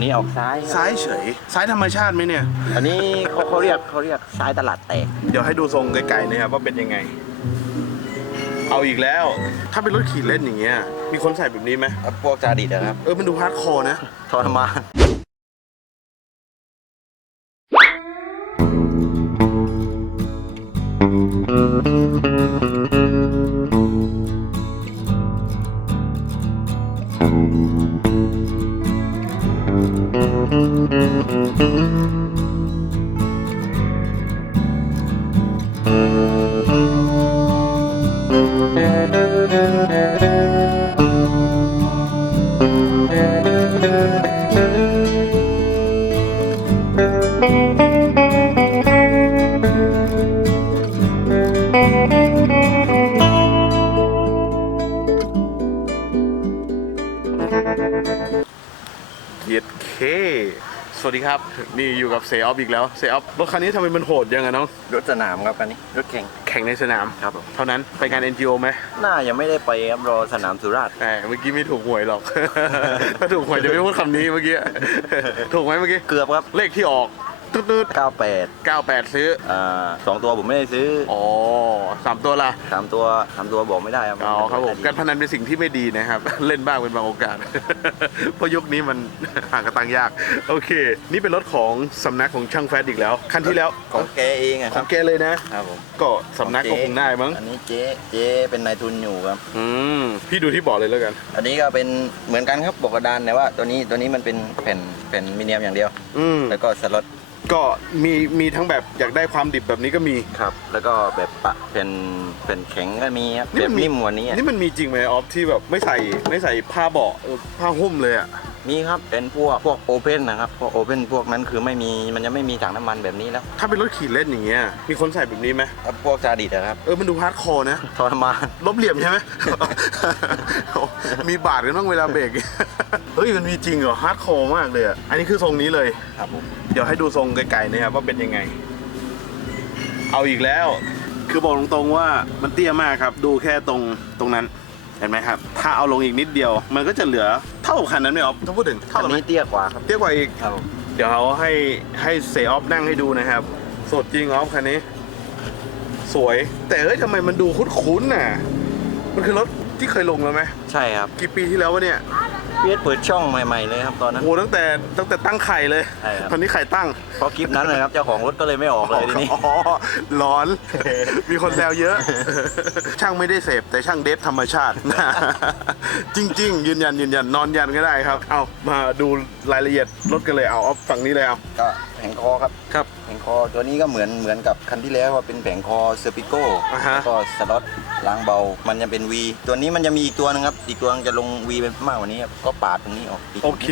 นี่ออกซ้ายครับซ้ายเฉย ซ้ายธรรมชาติไหมเนี่ย อันนี้เขาเขาเรียกเขาเรียกซ้ายตลาดแตกเดี๋ยวให้ดูทรงไกลๆนะครับว่าเป็นยังไง เอาอีกแล้ว ถ้าเป็นรถขี่เล่นอย่างเงี้ย มีคนใส่แบบนี้ไหมพวกจาดิดนะครับ เออ มันดูฮาร์ดคอร์นะ ทรมาน นี่อยู่กับเซออฟอีกแล้วเซออฟรถคันนี้ทำไมมันโหดยังไงน้องรถสนามครับอันนี้รถแข่งแข่งในสนาม ครับผมเท่านั้นไปงาน NGO ไหมน่ายังไม่ได้ไปครับรอสนามสุราษฎร์แหมเมื่อกี้ไม่ถูกหวยหรอก ถ้าถูกหวยจะไม่พูดคำนี้เมื่อกี้ ถูกไหมเมื่อกี้ เกือบครับเลขที่ออก ตืด98ๆ98ซื้อ อ่าสองตัวผมไม่ได้ซื้ออ๋อสามตัวละสามตัวสามตัวบอกไม่ได้ครับอ๋อครับผมการพนันเป็นสิ่งที่ไม่ดีนะครับ เล่นบ้างเป็นบางโอกาส เพราะยุคนี้มัน หากระตังยาก โอเค นี่เป็นรถของสำนักของช่างแฟดอีกแล้ว คันที่แล้วของแกเองอะขคอรังบแกเลยนะ ครับผมก็สำนักก็คงได้มั้ง อันนี้เจ๊เจ๊เป็นนายทุนอยู่ครับ อืม พี่ดูที่เบอกเลยแล้วกัน อันนี้ก็เป็นเหมือนกันครับบอกกระดานแต่ว่าตัวนี้ตัวนี้มันเป็นแผ่นแผ่นมิเนียมอย่างเดียว อืม แล้วก็สล็อต ก็มีมีทั้งแบบอยากได้ความดิบแบบนี้ก็มี ครับ แล้วก็แบบปะเป็นเป็นแข็งก็มีครับนี่แบบมันมี นิ่มกว่านี้อะนี่มันมีจริงไหมออฟที่แบบไม่ใส่ไม่ใส่ผ้าเบาะเออผ้าหุ้มเลยอะมีครับเป็นพวกพวกโอเพนนะครับพวกโอเพนพวกนั้นคือไม่มีมันจะไม่มีถังน้ำมันแบบนี้แล้วถ้าเป็นรถขี่เล่นอย่างเงี้ยมีคนใส่แบบนี้ไหมพวกซาดิสอะครับเออมันดูฮาร์ดคอร์นะ ทรมาน ลบเหลี่ยมใช่ไหม มีบาดกันบ้างเวลาเบรก เฮ้ย มันมีจริงเหรอ ฮาร์ดคอร์มากเลยอะ อันนี้คือทรงนี้เลย ครับผมเดี๋ยวให้ดูทรงไกลๆนะครับว่าเป็นยังไง เอาอีกแล้ว คือบอกตรงๆว่ามันเตี้ยมากครับ ดูแค่ตรงตรงนั้นเห็นไหมครับ ถ้าเอาลงอีกนิดเดียว มันก็จะเหลือเท่ากับคันนั้นไหมออฟถ้าพูดถึงเท่าอักันนไหมนี้เตี้ยกว่าครับ เตี้ยกว่าอีกครับผมเดี๋ยวเราให้ให้เซออฟนั่งให้ดูนะครับ สดจริงออฟคันนี้ สวย แต่เฮ้ยทำไมมันดูคุ้นๆน่ะ มันคือรถที่เคยลงแล้วไหมใช่ครับ กี่ปีที่แล้ววะเนี่ยเพียเปิดช่องใหม่ๆเลยครับตอนนั้น โอ้ตั้งแต่ตั้งแต่ตั้งไข่เลย ใช่ครับ ตอนนี้ไข่ตั้งเพราะคลิปนั้นนะครับเจ้าของรถก็เลยไม่ออกเลยทีนี้ อ๋อร้อน มีคนแซวเยอะ ช่างไม่ได้เสพแต่ช่างเดฟธรรมชาติ จริง ๆ ยืนยันยืนยันนอนยันก็ได้ครับ เอามาดูรายละเอียดรถกันเลยเอาเอาฝั่งนี้เลยเอาก็แผงคอครับครับ แผงคอตัวนี้ก็เหมือนเหมือนกับคันที่แล้วว่าเป็นแผงคอเซอร์ปิโก้อ่าฮะ แล้วก็สล็อต ล้างเบา มันจะเป็น V ตัวนี้มันจะมีอีกตัวหนึงครับ อีกตัวนึงจะลง V ไปมากกว่านี้ครับ ก็ปาดตรงนี้ออกกโอเค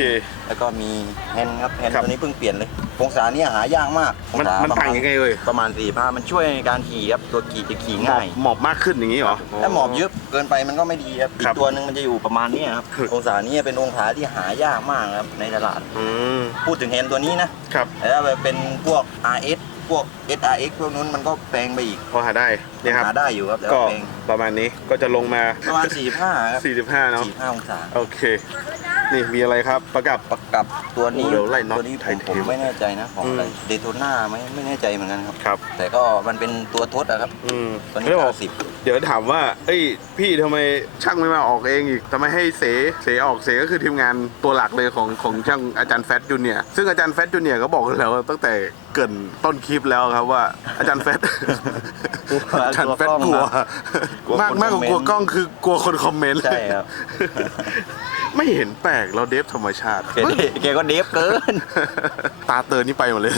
แล้วก็มีแฮนด์ครับ แฮนด์ครับ ตัวนี้เพิ่งเปลี่ยนเลยองศาเนี่ยหายากมากมันองศามันประต่างณยังไงเลยประมาณสี่พามันช่วยในการขี่ครับ ตัวขี่จะขี่ง่ายหมอบมากขึ้นอย่างนี้เหรอ ถ้าหมอบเยอะเกินไปมันก็ไม่ดีครับ อีครักบตัวหนึ่งมันจะอยู่ประมาณเนี้ยครับองศาเนี้เป็นองศาที่หายากมากครับในตลาด อืมพูดถึงแฮนด์ตัวนี้นะ ครับ แต่ถ้าเป็นพวก RS พวก SRX พวกนู้นมันก็แพงไปอีกพอหาได้เนี่ยครับหาได้อยู่ครับแต่ก็ว่าแพงประมาณนี้ก็จะลงมา ประมาณ4 5ครับ45 เนาะ4 5องศาโอเค นี่มีอะไรครับประกับ ประกับตัวนี้โอ้เดี๋ยวไล่น็อตตัวนี้ไทผมเทผมมไม่แน่ใจนะของอะไรอืม เดโทน่าไหมไม่แน่ใจเหมือนกันครับ ครับ แต่ก็มันเป็นตัวทดอะครับ อืมตัวนี้แล้วบอก90เดี๋ยวถามว่า เอ้ย พี่ทำไมช่างไม่มาออกเองอีกทำไมให้เสเสออกเสก็คือทีมงานตัวหลักเลยของของช่างอาจารย์แฟตจูเนียร์ซึ่งอาจารย์แฟตจูเนียร์ก็บอกกันแล้วตั้งแต่ เกรินต้นคลิปแล้วครับว่า อาจารย์แฟตกลัวอาจารย์แฟตกกลัลัววกลัวมากคนมากกว่าคอมเมนต์กลัวกล้องคือกลัวคนคอมเมนต์ใช่ครับ ไม่เห็นแปลกเราเดฟธรรมชาติแกเดแกก็เดฟเกิน ตาเตือนนี่ไปหมดเลย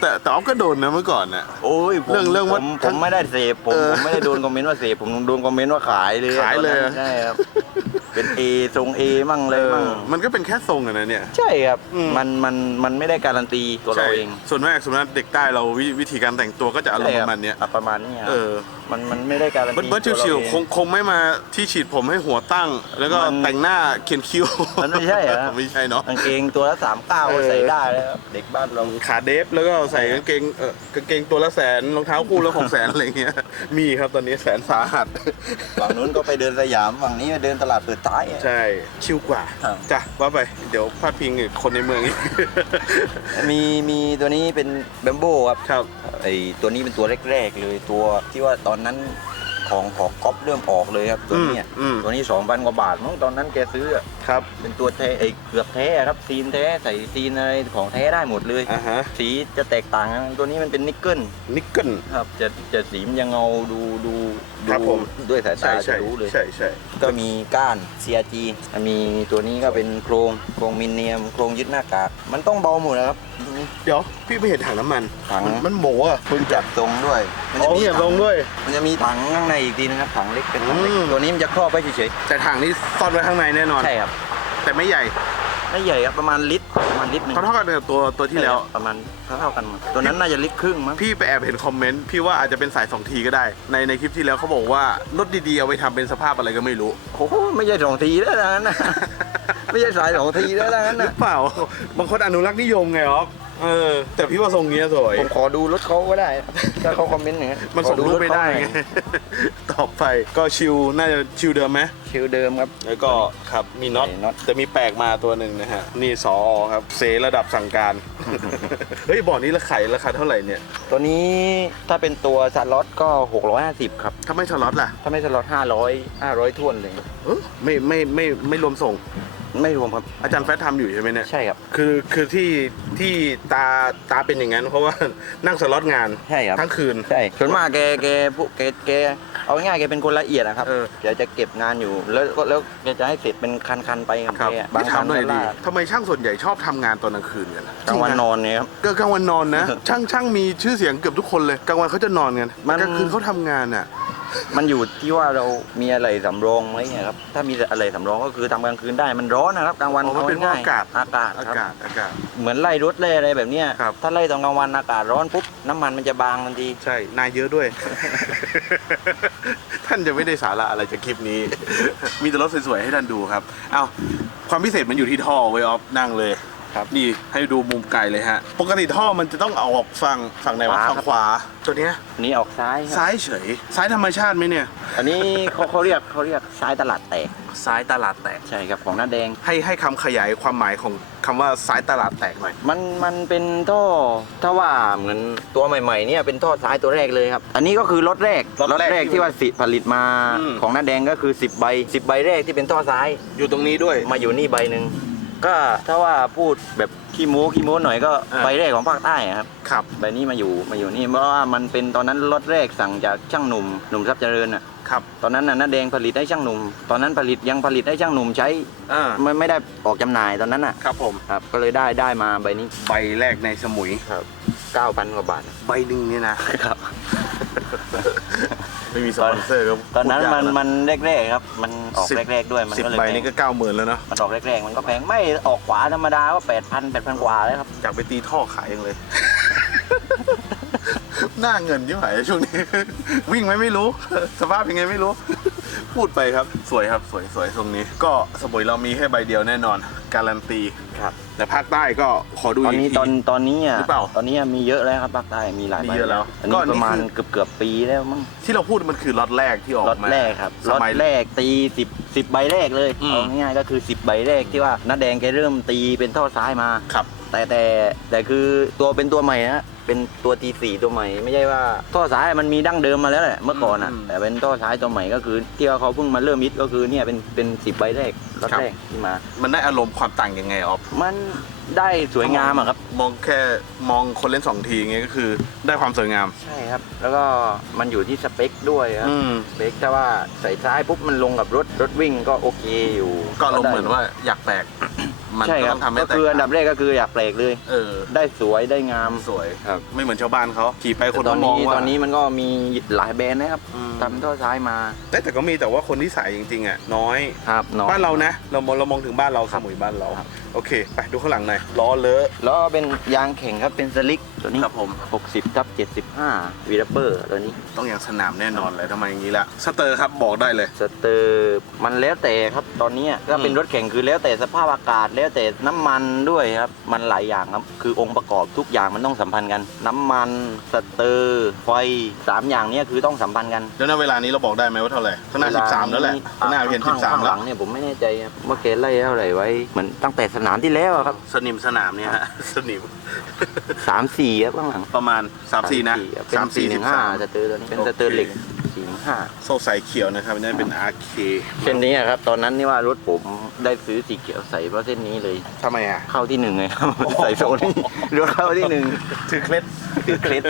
แต่แต่ออฟก็โดนนะเมื่อก่อนน่ะโอ้ยผมเรื่องเรื่องว่าผมผทั้งมไม่ได้เสพผมเออผมไม่ได้โดนคอมเมนต์ว่าเสพผมโดนคอมเมนต์ว่าขายเลยขายเลยตอนนั้นใช่ครับ เป็นเอทรงเอมั่งอะไรเอมั่งอมันก็เป็นแค่ทรงอะนะเนี่ย ใช่ครับ อืม มันมันมันไม่ได้การันตีตัวเราเองส่วนมากส่วนมากเด็กใต้เราวิวิธีการแต่งตัวก็จะอารมณ์ประมาณเนี้ยอะประมาณนี้ครับเออ มันมันไม่ได้การันเบิร์ดตีเบิร์ดตัวชิวเราๆเอคงคงไม่มาที่ฉีดผมให้หัวตั้ง แล้วก็มันแต่งหน้าเขียนคิ้วมันไม่ใช่เหรอ ไม่ใช่เนาะ กางเกงตัวละสามเก้าเออ ใส่ได้แล้วครับเด็กบ้านเรา ขาเดฟแล้วก็ใส่กางเกงเออกางเกงตัวละแสนรองเท้าคู่ละหกแสนอะไรเงี้ย มีครับตอนนี้แสนสาหัส ฝั่งนู้นก็ไปเดินสยามฝั่งนี้ไปเดินตลาดเปิดท้ายอะ ใช่ชิวกว่าครับ จ้ะว่าไปเดี๋ยวพาดพิงอีกคนในเมืองอีก มีมีตัวนี้เป็นแบมโบครับครับ ไอตัวนี้เป็นตัวแรกๆเลยตัวที่ว่าตอนนั้นของของก๊อฟเริ่มออกเลยครับตัวเนี้ยอืม ตัวนี้สองพันกว่าบาทมั้งตอนนั้นแกซื้ออะ ครับเป็นตัวแท้ไอเกือบแท้ครับซีนแท้ใส่ซีนอะไรของแท้ได้หมดเลย อ่าฮะสีจะแตกต่างกันตัวนี้มันเป็นนิกเกิลนิกเกิล ครับจะจะสีมันยังเงาดูดูครับดูผม ด้วยสายใช่ตาจะใช่รู้เลย ใช่ใช่ก็มีก้าน CRG มีตัวนี้ก็เป็นโครงโครงมินเนียม โครงยึดหน้ากาก มันต้องเบาหมดนะครับ เดี๋ยวพี่ไปเห็นถังน้ำมันถัง มันมันโหมอะเพิ่งจับตรงด้วย มันอ๋จะอมีเห็นถัลงด้วย มันจะมีถังข้างในอีกทีนึงครับถังเล็กเป็นถังเล็กอืม ตัวนี้มันจะครอบไว้เฉยแต่ถังนี้ซ่อนไว้ข้างในแน่นอน ๆใช่ครับ แต่ไม่ใหญ่ไม่ใหญ่ครับประมาณลิตรประมาณลิตรหนึงเท่าเท่ากันกับตัวตัวที่แล้วใช่ครับประมาณเท่าๆกันหมดตัวนั้นน่าจะลิตรครึ่งมั้งพี่ไปแอบเห็นคอมเมนต์พี่ว่าอาจจะเป็นสายสองทีก็ได้ ในในคลิปที่แล้วเขาบอกว่ารถดีๆเอาไปทำเป็นสภาพอะไรก็ไม่รู้โอ้โหไม่ใช่สองทีแล้วนะงั้นนะไม่ใช่สายสองทีแล้วนะงั้นหรืนะอเปล่าบางคนอนุรักษ์นิยมไงอ๋อฟ เออ แต่พี่ว่าทรงเนี้ยสวย ผมขอดูรถเขาก็ได้ถ้าเขาคอมเมนต์อย่างนี้ยมันส่งรูปไม่ได้ไง ต่อไปก็ชิลน่าจะชิลเดิมไหมชิลเดิมครับ แล้วก็ครับมีน็อตใส่น็อต แต่มีแปลกมาตัวหนึ่งนะฮะ นี่สออครับเซระดับสั่งการ เฮ้ยบ่อนี้ราคาราคาเท่าไหร่เนี่ยตัวนี้ถ้าเป็นตัวสล็อตก็ 650 ครับ ถ้าไม่สล็อตล่ะถ้าไม่สล็อต500 500ท่วนเลย เอ้อไม่ไม่ไม่ไม่รวมส่ง ไม่รวมครับ อาจารย์แฟตทำอยู่ใช่ไหมเนี่ย ใช่ครับ คือคือที่ที่ตาตาเป็นอย่างนั้น เพราะว่านั่งสล็อตงานใช่ครับทั้งคืน ใช่ส่วนมากแกแกพวกแกแกเอาง่ายๆแกเป็นคนละเอียดนะครับเออแกจะเก็บงานอยู่แล้วก็แล้วแกจะให้เสร็จเป็นคันๆไปของครับแกอะไม่คัทำหน่อยก็ดีลากทำไมช่างส่วนใหญ่ชอบทำงานตอนกลางคืนกันอะกลางวันจริะนอนเนี่ยครับ ก็กลางวันนอนนะ ช่างช่างมีชื่อเสียงเกือบทุกคนเลยกลางวันเขาจะนอนกันมัน กลางคืนเขาทำงานอะ มันอยู่ที่ว่าเรามีอะไรสำรองไหมเนี่ยครับ ถ้ามีอะไรสำรองก็คือทำกลางคืนได้มันร้อนนะครับกลางวันอ๋อมันเป็นง่ยๆอากาศ อากาศอาครับ กาศอากาศ เหมือนไล่รถไล่อะไรแบบเนี้ยครับ ถ้าไล่ตอนกลางวันอากาศร้อนปุ๊บน้ำมันมันจะบางทันที ใช่ นายเยอะด้วย ท่านจะไม่ได้สาระอะไรจากคลิปนี้ มีแต่รถสวยๆให้ท่านดูครับ เอาความพิเศษมันอยู่ที่ท่อไว้ยออฟนั่งเลย ครับนี่ให้ดูมุมไกลเลยฮะ ปกติท่อมันจะต้องเอาออกฝั่งฝั่งไหนวะขวา ฝั่งขวา ตัวเนี้ยอันนี้ออกซ้ายครับซ้ายเฉย ซ้ายธรรมชาติไหมเนี่ย อันนี้เขาเขาเรียกเขาเรียกซ้ายตลาดแตกซ้ายตลาดแตก ใช่ครับของหน้าแดง ให้ให้คำขยายความหมายของคำว่าซ้ายตลาดแตกหน่อย มันมันเป็นท่อถ้าว่าเหมือนตัวใหม่ๆเนี่ยเป็นท่อซ้ายตัวแรกเลยครับ อันนี้ก็คือรถแรกรถแรกที่ว่าสิผลิตมาอืม ของหน้าแดงก็คือ 10 ใบ 10 ใบแรกที่เป็นท่อซ้าย อยู่ตรงนี้ด้วย มาอยู่นี่ใบหนึ่ง ก็ถ้าว่าพูดแบบขี้โม้ขี้โม้หน่อยก็อ่า ใบแรกของภาคใต้อะครับครับ ใบนี้มาอยู่มาอยู่นี่เพราะว่ามันเป็นตอนนั้นรถแรกสั่งจากช่างหนุ่มหนุ่มทรัพย์เจริญอะครับตอนนั้นน่ะน้าแดงผลิตให้ช่างหนุ่ม ตอนนั้นผลิตยังผลิตให้ช่างหนุ่มใช้อ่าไม่ไม่ได้ออกจำหน่ายตอนนั้นอะครับผม ครับก็เลยได้ได้มาใบนี้ใบแรกในสมุย ครับเก้าพันกว่าบาทใบหนึ่งเนี่ยนะครับ ไม่มีสปอนเซอร์ก็ตอนนั้นพูดยากมันแล้วมันแรกๆครับ มันออกสิบแรกๆด้วยมันสิบก็เลยใบแพงนี่ก็เก้าหมื่นแล้วเนาะมันออกแรกๆมันก็แพงไม่ออกขวาธรรมดาก็แปดพันแปดพันกว่าเลยครับอยากไปตีท่อขายยังเลย หน้าเงินยิ่งไหวช่วงนี้ วิ่งไหมไม่รู้ สภาพยังไงไม่รู้ พูดไปครับ สวยครับสวยสวยตรงนี้ ก็สมุยเรามีแค่ใบเดียวแน่นอน การันตี ครับ แต่ภาคใต้ก็ขอดูตอนอีกนี้ที ตอนตอนนี้อะหรือเปล่าตอนนี้มีเยอะแล้วครับภาคใต้มีหลายมีใบเยอะแล้วอันก็นี้อันนี้ประมาณคือ เกือบเกือบปีแล้วมั้งที่เราพูดมันคือล็อตแรกที่ออกรถมา แรกครับสรถมัยแรกตีสิบสิบใบแรกเลยอืม เอาง่ายๆก็คือสิบใบแรกที่ว่าน้าแดงแกเริ่มตีเป็นท่อซ้ายมา ครับ แต่แต่แต่คือตัวเป็นตัวใหม่นะเป็นตัวทีสี่ตัวใหม่ ไม่ใช่ว่าท่อสายมันมีดั้งเดิมมาแล้วแหละเมื่อก่อนอะอืม แต่เป็นท่อสายตัวใหม่ก็คือที่ว่าเขาเพิ่งมาเริ่มมิดก็คือเนี่ยเป็นเป็นสิบใบแรก รถครับ แรกที่มา มันได้อารมณ์ความต่างยังไงออฟมันได้สวยงามอะครับ มองแค่มองคนเล่นสองทีอย่างเงี้ยก็คือได้ความสวยงาม ใช่ครับ แล้วก็มันอยู่ที่สเปคด้วยครับ อืมสเปคถ้าว่าใส่ซ้ายปุ๊บมันลงกับรถรถวิ่งก็โอเคอยู่ก็ลงได้เหมือนว่าอยากแปลก มันใช่ก็ครัต้องทำให้ก็แตกคืออันดัต่าบงแรกก็คืออยากแปลกเลย เออได้สวยได้งามสวยครับ ไม่เหมือนชาวบ้านเขาขี่ไปคนแต่ตก็อนมองนี้ว่า ตอนนี้มันก็มีหลายแบรนด์นะครับอืม ทำท่อซ้ายมาแต่แต่ก็มีแต่ว่าคนที่ใส่จริงๆอะน้อย ครับน้องบ้านเรานะเรามองเรามองถึงบ้านเราสมุยบ้านเรา ครับ โอเค ไปดูข้างหลังหน่อยล้อเลอะแล้วเป็นยางแข่งครับเป็นสลิกตัวนี้ครับผม 60ทับ75วีรเบอร์ตัวนี้ต้องอย่างสนามแน่นอนเลยทำไมอย่างนี้ละสเตอร์ครับบอกได้เลย สเตอร์มันแล้วแต่ครับตอนนี้ก็เป็นอืมรถแข่งคือแล้วแต่สภาพอากาศแล้วแล้วแต่น้ำมันด้วยครับมันหลายอย่างครับคือองค์ประกอบทุกอย่างมันต้องสัมพันธ์กัน น้ำมันสเตอร์ไฟสามอย่างเนี้ยคือต้องสัมพันธ์กันแล้วณเวลานี้เราบอกได้ไหมว่าเท่าไหร่ข้างหน้า13 แล้วแหละข้างหน้าเพียนข้าง13 ข้างหแล้ลัวงเนี่ยผมไม่แน่ใจครับว่าแกไล่เท่าไหร่ไว้เหมือนตั้งแต่สนามที่แล้วอะครับสนิมสนามเนี่ยฮะ สนิมสามสี่ครับข้างหลังประมาณ3-4นะครับเป็นสี่หนึ่งห้าสเตอร์ตัวนี้เป็นสเตอร์เหล็กสี่หนึ่ งห้าโซ่สายเขียวนะครับนั่นเป็น RK เส้นนี้อะครับ ตอนนั้นนี่ว่ารถผมได้ซื้อสีเขียวใส่เพราะเส้นนี้เลย ทำไมอะ เข้าที่หนึ่งเลยครับ ใส่โซนนี้รถเข้าที่หนึ่งถือเคล็ดคือเคล็ด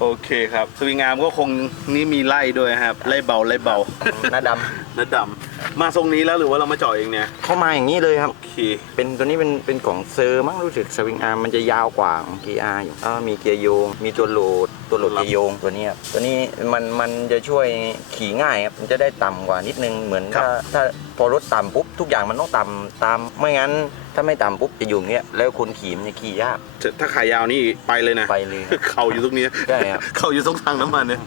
โอเคครับ สวิงงามก็คงนี่มีไล่ด้วยครับ ไล่เบาไล่เบาหน้าดแล้วดำมาทรงนี้แล้วหรือว่าเรามาเจาะเองเนี่ยำเข้ามาอย่างนี้เลยครับ โอเค เป็นตัวนี้เป็นเป็นของเซอร์มั้งรู้สึกสวิงอาร์มมันจะยาวกว่าของเกียร์อาร์อยู่แล้วมีเกียร์โยง มีตัวโหลด ตัวโหลดเกียร์โยงตัวนี้ครับตัวนี้มันมันจะช่วยขี่ง่ายครับมันจะได้ต่ำกว่านิดนึงเหมือนครับถ้าถ้าพอรถต่ำปุ๊บทุกอย่างมันต้องต่ำตามไม่งั้นถ้าไม่ต่ำปุ๊บจะอยู่อย่างเงี้ยแล้วคนขี่มันจะขี่ยาก ถ้าขายาวนี่ไปเลยนะ ไปเลยครับ เข่าอยู่ตรงนี้ใช่ครับ เข่าอยู่ตรงทางน้ำมันเนี่ย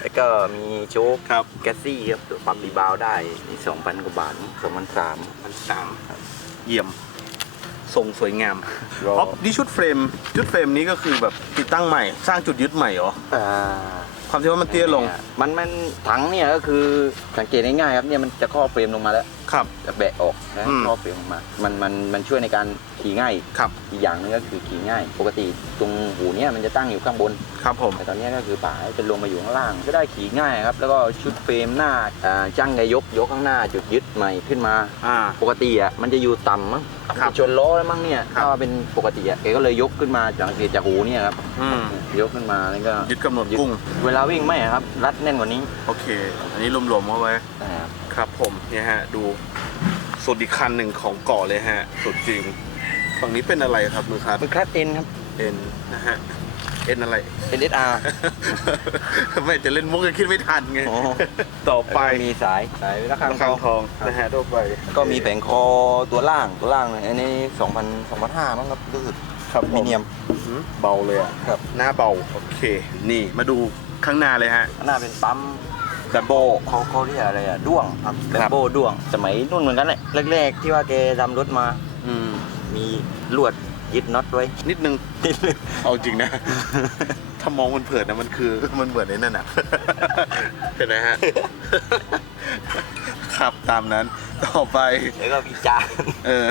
แล้วก็มีโชคครับแกสซี่ครับตัวปรับรีบาวด์ได้นี่สองพันกว่าบาทสองพันสามมันสามเยี่ยม ทรงสวยงามรอเพราะนี่ชุดเฟรม ชุดเฟรมนี้ก็คือแบบติดตั้งใหม่ สร้างจุดยึดใหม่เหรอ อ่าความที่ว่ามันเตี้ยลง มันมันถังเนี่ยก็คือสังเกตง่ายๆครับเนี่ยมันจะข้อเฟรมลงมาแล้ว ครับ จะแบะออกนะอืมข้อเฟรมลงมา มันมันมันช่วยในการขี่ง่าย ครับ อีกอย่างหนึงก็คือขี่ง่าย ปกติตรงหูเนี่ยมันจะตั้งอยู่ข้างบน ครับผม แต่ตอนเนี้ยก็คือป่าให้เป็นลงมาอยู่ข้างล่าง ก็ได้ขี่ง่ายครับ แล้วก็ชุดเฟรมหน้าอ่าจ้างกยกยกข้างหน้าจุดยึดใหม่ขึ้นมา อ่า ปกติอะมันจะอยู่ต่ำมั้งครับชนล้อแล้วมั้งเนี่ยครับ ถ้าว่าเป็นปกติอะแกก็เลยยกขึ้นมาจากสังเกตจากหูเนี่ยครับอืมยกขึ้นมาแล้วก็ยึดกำหนดกุ้ง เวลาวิ่งไม่อะครับ รัดแน่นกว่านี้โอเค อันนี้รวมๆเข้าไว้ นะครับ ครับผมเนี่ยฮะดูสุดอีกคันหนึ่งของเกาะเลยฮะสุดจริงฝั่งนี้เป็นอะไรครับมือคัดเป็นคลัตเอ็นครับเอ็นนะฮะเอ็นอะไรเป็นเอสอาร์ไม่จะเล่นมุกยังคิดไม่ทันไงอ๋อต่อไปมีสายสายระฆังข้างททององนะฮะต่อไปก็มีแผงคอตัวล่างตัวล่างเนี่ยอันนี้2,000 2,500มั้งครับรู้สึกครับผมีเนียมหืมเบาเลยอะครับหน้าเบาโอเค นี่มาดูข้างหน้าเลยฮะ หน้าเป็นปั๊ม ดับโบเขาเขาเรียกอะไรอะด้วงครับดับโบด้วงสมัยนู่นเหมือนกันแหละแรกๆที่ว่าแกทำรถมา อืมมีลวดยึดน็อตไว้นิดนึงนิดนึงเอาจริงนะ ถ้ามองมันเผินนะมันคือมันเหมือนไอ้นั่นอะ เห็นไหมฮะ ครับตามนั้นต่อไป แล้วก็มีจานเออ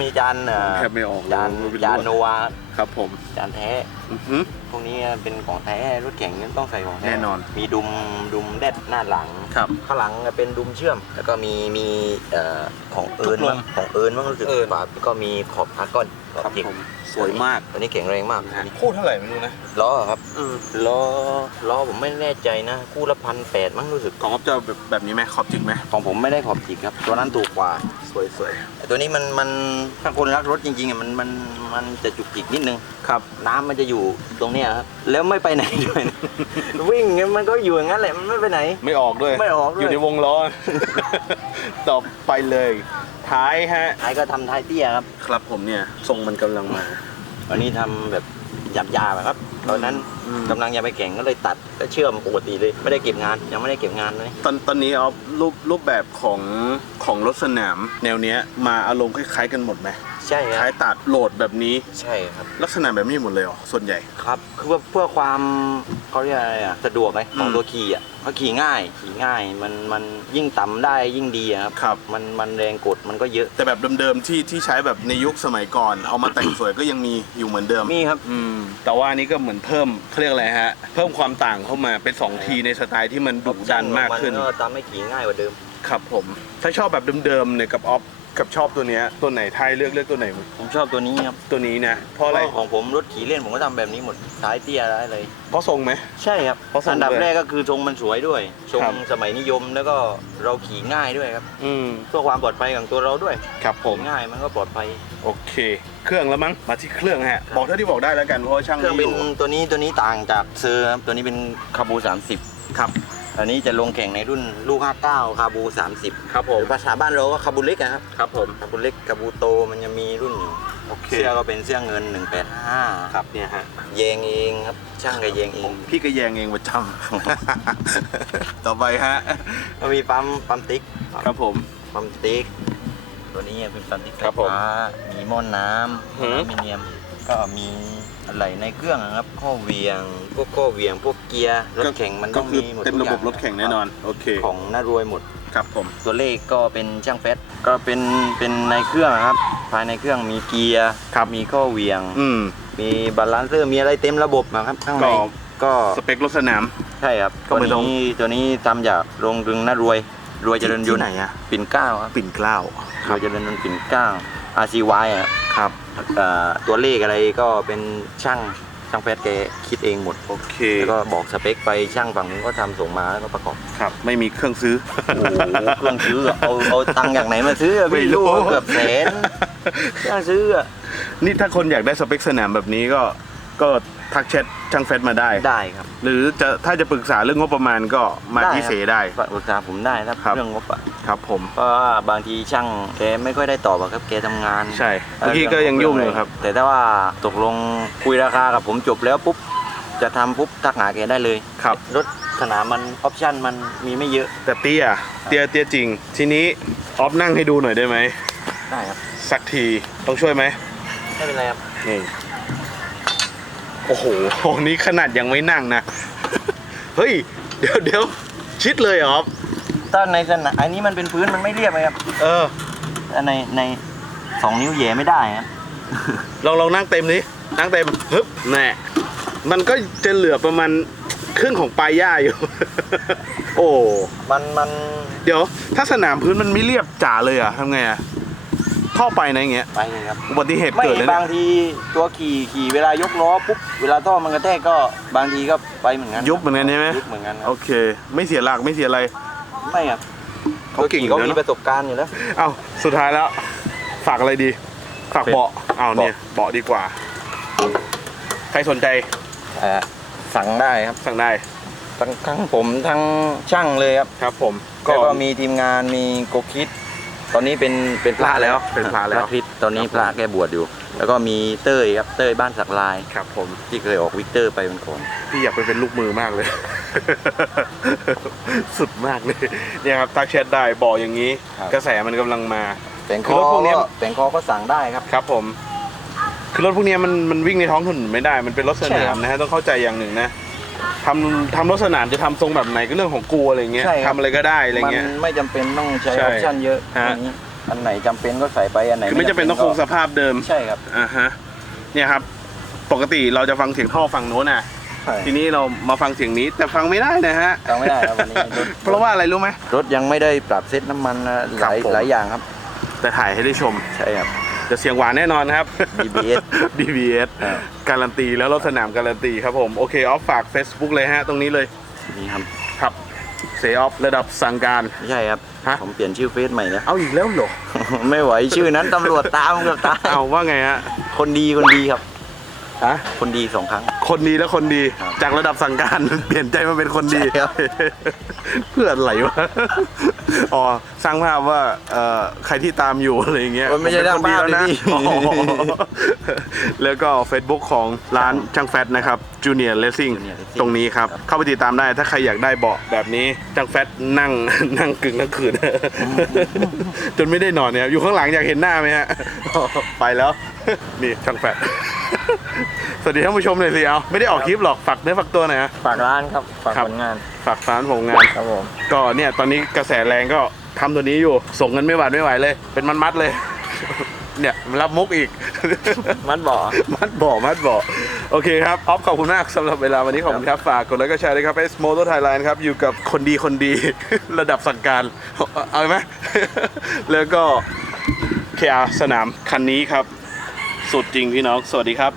มีจานเอ่อแทบไม่ออกเลยจานว่าเป็นจานลวดโนวาครับผมจานแท้อื้อหือ พวกนี้เป็นของแท้รถแข่งต้องใส่ของแท้แน่นอน มีดุมดุมแดดหน้าหลัง ครับ ข้างหลังเป็นดุมเชื่อม แล้วก็มีมีเอ่อของเอิญทุกลมมั้งของเอิญมั้งรู้สึกเอิญฝาก็มีขอบพาร์กอนขอบครับจิกผม สวยมากตัวนี้แข็งแรงมากนะฮะคู่เท่าไหร่ไม่รู้นะล้อครับเออล้อล้อผมไม่แน่ใจนะ คู่ละพันแปดมั้งรู้สึกของอ๊อฟจะแบบแบบนี้ไหมขอบจริงไหมของผมไม่ได้ขอบจิกครับ ตัวนั้นถูกกว่าสวยสวยแต่ตัวนี้มันมันถ้าคนรักรถจริงๆอะมันมันมันจะจุกจิกนิดนึงครับ น้ำมันจะอยู่ตรงเนี้ยครับแล้วไม่ไปไหนด้วยนะวิ่งมันก็อยู่อย่างนั้นแหละมันไม่ไปไหน ไม่ออกด้วยไม่ออกด้วยยู่ในวงล้อต่อไปเลยท้ายฮะไอ้ก็ทำท้ายเตี้ยครับ ครับผมเนี่ยทรงมันกำลังมา วันนี้ทำแบบหยาบยาบๆครับ ตอนนั้นอืมกำลังจะไปแข่งก็เลยตัดก็เชื่อมปกติเลย ไม่ได้เก็บงานยังไม่ได้เก็บงานเลยตอนตอนนี้ออฟรูปรูปแบบของของรถสนามแนวเนี้ยมาอารมณ์คล้ายๆกันหมดไหม ใช่คท้ารัยบตัดโหลดแบบนี้ ใช่ครับลักษณะแบบนี้หมดเลยเหรอส่วนใหญ่ ครับคือว่าเพื่อความเขาเรียกอะไรอะสะดวกไงของอืม ตัวขี่อะเพราะขี่ง่ายขี่ง่ายมันมันยิ่งต่ำได้ยิ่งดีอะครับ ครับ มันมันแรงกดมันก็เยอะ แต่แบบเดิมๆที่ที่ใช้แบบในยุคสมัยก่อน เอามาแต่งสวยก็ยังมีอยู่เหมือนเดิมมีครับ อืมแต่ว่าอันนี้ก็เหมือนเพิ่มเขาเรียกอะไรฮะ เพิ่มความต่างเข้ามาเป็น2ทีในสไตล์ที่มันดุดันมากขึ้นมันก็ทำให้ขี่ง่ายกว่าเดิม ครับผม ถ้าชอบแบบเดิมๆเนี่ยกับออฟ กับชอบตัวเนี้ยตัวไหนไทยเลือกเลือกตัวไหนผมชอบตัวนี้ครับตัวนี้นะเพราะอะไรของผมรถขี่เล่นผมก็ทำแบบนี้หมดท้ายเตี้ยได้เลยเพราะทรงไหม ใช่ครับเพราะทรงอันดับด้วยแรกก็คือทรงมันสวยด้วยทรงครับ สมัยนิยมแล้วก็เราขี่ง่ายด้วยครับอืมเพื่อความปลอดภัยของตัวเราด้วยครับผม ขี่ง่ายมันก็ปลอดภัยโอเค เครื่องแล้วมั้งมาที่เครื่องฮะ บอกเท่าที่บอกได้แล้วกันเพราะว่าช่างเครื่องไม่เป็อนยู่ตัวนี้ตัวนี้ต่างจากเซอร์ครับตัวนี้เป็นคาบู30 ครับ อันนี้จะลงแข่งในรุ่นลูก 59 คาบู 30 ครับผหมรือภาษาบ้านเราก็คาบูเล็กอะครับ ครับผม คาบูเล็กคาบูโตมันจะมีรุ่นอยู่โอเค เสื้อก็เป็นเสื้อเงิน 185ครับเนี่ยฮะแยงเองครับ ช่างก็แยงเอง พี่ก็แยงเองประจำ ต่อไปฮะ ก็มีปั๊มปั๊มติ๊กครับผม ปั๊มติ๊ก ตัวนี้เป็นพลาสติกไฟครับผมฟ้ามีหม้อนน้หือำอลูมิเนียม ก็มี อะไรในเครื่องอะครับข้อเหวียงพวกข้อเหวียงพวกเกียร์รถแข่งมันก็ต้องคือมีหมดเต็มทุกระอบย่าบรถแข่งแน่นอน โอเค ของน่ารวยหมด ครับผม ตัวเลขก็เป็นช่างแฟตก็เป็นเป็นในเครื่องอะครับภายในเครื่องมีเกียร์ครับ มีข้อเหวียง อืม มีบาลานเซอร์มีอะไรเต็มระบบนะครับข้างในก็ ก็สเปครถสนาม ใช่ครับก็ตัวไม่ต้อง นี้ตัวนี้ทำจากโรงกลึงน่ารวย รวยเจริญยนที่ต์ไหนอะปิ่นเกล้าครับปิ่นเกล้ารวยเจริญยนต์ปิ่นเกล้า RCY อะครับเอ่อ ตัวเลขอะไรก็เป็นช่างช่างแฟตแกคิดเองหมด โอเคแล้วก็บอกสเปคไปช่างฝั่งนู้นก็ทำส่งมาแล้วก็ประกอบ ครับ ไม่มีเครื่องซื้อ โอ้โหเครื่องซื้ออะเอาเอาตังค์จากไหนมาซื้ออะไม่พี่รู้รู้เกือบแสนเครื่องซื้ออะนี่ถ้าคนอยากได้สเปคสนามแบบนี้ก็ก็ทักแชท ช่างแฟตมาได้ ได้ครับ หรือจะถ้าจะปรึกษาเรื่องงบประมาณก็มาที่เสได้ ปรึกษาผมได้นะครับครับ เรื่องงบอะครับผม เพราะว่าบางทีช่างแกไม่ค่อยได้ตอบอะครับแกทำงานใช่เมื่อกี้ก็ยังยุ่งอยู่ครับ แต่ถ้าว่าตกลงคุยราคากับผมจบแล้วปุ๊บจะทำปุ๊บทักหาแกได้เลยครับ รถสนามมันออปชั่นมันมีไม่เยอะแต่เตี้ยเตี้ยเตี้ยจริง ทีนี้ออฟนั่งให้ดูหน่อยได้ไหมได้ครับสักทีต้องช่วยไหมไม่เป็นไรครับนี่ โอ้โหนี่ขนาดยังไม่นั่งนะ เฮ้ย เดี๋ยวเดี๋ยวชิดเลยเหรอออฟถ้าในสนามอันนี้มันเป็นพื้นมันไม่เรียบเลยครับเออถ้าในในสองนิ้วแหย่ไม่ได้ครับลองลองนั่งเต็มนี้ นั่งเต็มฮึบแน่มันก็จะเหลือประมาณครึ่งของปลายหญ้าอยู่ โอ้ มันมัน เดี๋ยว ถ้าสนามพื้นมันไม่เรียบจ๋าเลยอะทำไงอะ ท่อไปนะอย่างเงี้ยไปเลยครับ อุบัติเหตุไม่เกิดเลยบานะงทีตัวขี่ขี่เวลายกล้อปุ๊บเวลาท่อมันกระแทกก็บางทีก็ไปเหมือนกันยุบเหมือนกันใช่ไหมยุบเหมือนกันคโอรับเค ไม่เสียหลักไม่เสียอะไร ไม่ครับเขาเก่งอยู่เขาแล้วมีเนอะประสบการณ์อยู่แล้วเอ้าสุดท้ายแล้วฝากอะไรดีฝากเบาะเอาเนี่ยเบาะดีกว่า ใครสนใจเอ่อสั่งได้ครับสั่งได้ทั้งทั้งผมทั้งช่างเลยครับครับผมก็ก็มีทีมงานมีโกคิด ตอนนี้เป็นเป็นพระแล้วเป็นพระแล้วคริสต์ตอนนี้ครับพระแกบวชอยู่ แล้วก็มีเต้ยครับเต้ยบ้านสักลายครับ ผมที่เคยออกวิกเตอร์ไปเป็นคนพี่อยากไปเป็นลูกมือมากเลย สุดมากเลยเนี่ยครับทักแชทได้บอกอย่างนี้ครับกระแสมันกำลังมาแต่งคืคออรถพวกเนี้ยก็แต่งคอก็สั่งได้ครับครับ ผมคือรถพวกเนี้ยมันมันวิ่งในท้องถนนไม่ได้ มันเป็นรถสใช่นาครัมบนะฮะต้องเข้าใจอย่างหนึ่งนะ ทำทำรถสนามจะทำทรงแบบไหนก็เรื่องของกูอะไรเงี้ยใช่ครับ ทำอะไรก็ได้อะไรมันเงี้ย ไม่จำเป็นต้องใช้ใช่ออปชั่นเยอะฮะ อันนี้อันไหนจำเป็นก็ใส่ไปอันไหนคือไม่จำเป็นต้องคงสภาพเดิมใช่ครับอ่าฮะเนี่ยครับ ปกติเราจะฟังเสียงท่อฝั่งโน้นน่ะ ใช่ทีนี้เรามาฟังเสียงนี้แต่ฟังไม่ได้นะฮะฟังไม่ได้ครับวันนี้รถเพราะว่าอะไรรู้ไหม รถยังไม่ได้ปรับเซ็ตน้ำมันนะหลายครับผม หลายอย่างครับ แต่ถ่ายให้ได้ชม ใช่ครับ จะเสียงหวานแน่นอนครับ DBS DBS ครับ การันตีแล้วรถสนามการันตีครับผมโอเคออฟฝาก Facebook เลยฮะตรงนี้เลยนี่ครับครับเซออฟระดับสั่งการ ไม่ใช่ครับ ฮะ ผมเปลี่ยนชื่อเฟซใหม่แล้ว เอาอีกแล้วเหรอ ไม่ไหวชื่อนั้นตำรวจตามเกับตายเอาว่าไงฮะคนดีคนดีครับ ฮะคนดีสองครั้ง คนดีแล้วคนดี ครับจากระดับสั่งการ เปลี่ยนใจมาเป็นคนดีใช่ครับ เพื่ออะไรวะอ๋อสร้างภาพว่าเอ่อใครที่ตามอยู่อะไรอย่างเงี้ยมันไม่ใช่ผเป็นคนดีแล้วนะสร้างภาพเลยพี่ อ๋อแล้วก็ Facebook ของร้านช่างแฟตนะครับ Junior Racing Junior Racing ตรงนี้ครับ ครับ เข้าไปติดตามได้ถ้าใครอยากได้เบาะแบบนี้ช่างแฟตนั่ง นั่งกึ่งทั้งคืน จนไม่ได้นอนเนี่ยอยู่ข้างหลังอยากเห็นหน้าไหมฮะ ไปแล้ว นี่ช่างแฟต สวัสดีท่านผู้ชมหน่อยสิเอาไม่ได้ออกคลิปหรอกฝากเนื้อฝากตัวหน่อยฮะ ฝากร้านครับ ฝากครับ ผลงาน ฝากร้านผมงาน ครับผม ก็เนี่ยตอนนี้กระแสแรงก็ทำตัวนี้อยู่ ส่งเงินไม่หวาดไม่ไหวเลย เป็นมัดมัดๆเลย เนี่ยรับมุกอีก มัดบ่อ มัดบ่อมัดบ่อโอเคครับออฟขอบคุณมากสำหรับเวลาวันนี้ขอบคุณครับ ฝากกดไลค์ก็แชร์ด้วยครับ S Moto Thailand ครับ อยู่กับคนดีคนดี ระดับสั่งการ เอาไหม แล้วก็ KR สนามคันนี้ครับ สุดจริงพี่น้อง สวัสดีครับ